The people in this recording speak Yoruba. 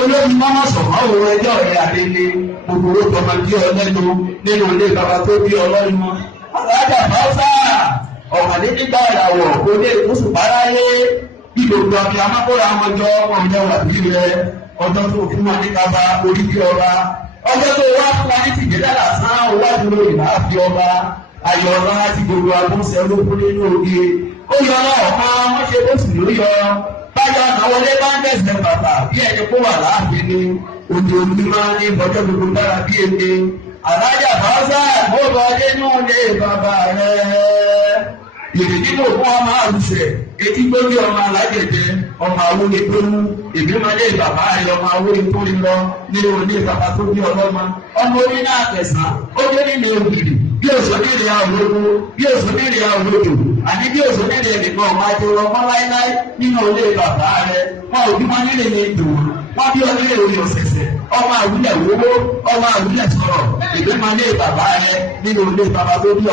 olórí mọ́mọ́ sọ̀rọ̀ òun ẹjọ́ rẹ̀ àdéhùn gbogbo tọmọ bí ọlẹ́nu nínú ilé bàbá tó bí ọlọ́run mọ́. Àgbàdà Fáúsà ọ̀mọ̀dé nígbà ìràwọ̀ kò lè kóṣù páráyé bí gbogbo àbí amákòrò àwọn ọjọ́ ọmọdé wà bí rẹ ọjọ́ tó fún wa ní kaba orí bí ọba ọjọ́ tó wá fún wa ní tìjẹ́ dára sán owó àdúró ìlà àfi ọba ayọ̀ ọba láti gbogbo agbóhùnsẹ́ olókùn nínú oge ó yọ ọlọ́ọ̀ká wọ́n ṣe bó sì ló yọ bájọ́ àtàwọlé bá ń tẹ̀sẹ̀ bàbà bí ẹni kó wà láàfin ni òjò òní máa ní bọ́jọ́ gbogbo dára bí ẹni Àlájà Fáúsà ó bọ́ nínú ilé bàbá rẹ̀ ìrìn nínú òkú ọmọ àrùsẹ̀ etí gbórí ọmọ alájẹjẹ ọmọ awóni tó mú ìgbémọlé bàbá rẹ̀ ọmọ awóni tó ń lọ nínú ilé bàbá tó bí ọlọ́mọ ọmọ orí náà tẹ̀sán ó dé nínú ògiri bí òṣò nílé àwòrán bí òṣò nílé àwòrán àní bí òṣò nílé nìkan ọmọ ajọrọ ọmọ láíláí nínú ilé bàbá rẹ̀ wọn ò bí wọn nílé ní ìdùnnú wọn bí ọdún èrò ní ọ̀sẹ̀sẹ̀ ọmọ àwùlẹ̀ wówó ọmọ àwùlẹ̀ sọ̀rọ̀ ìgbémọlé bàbá rẹ̀ nínú ilé bàbá tó bí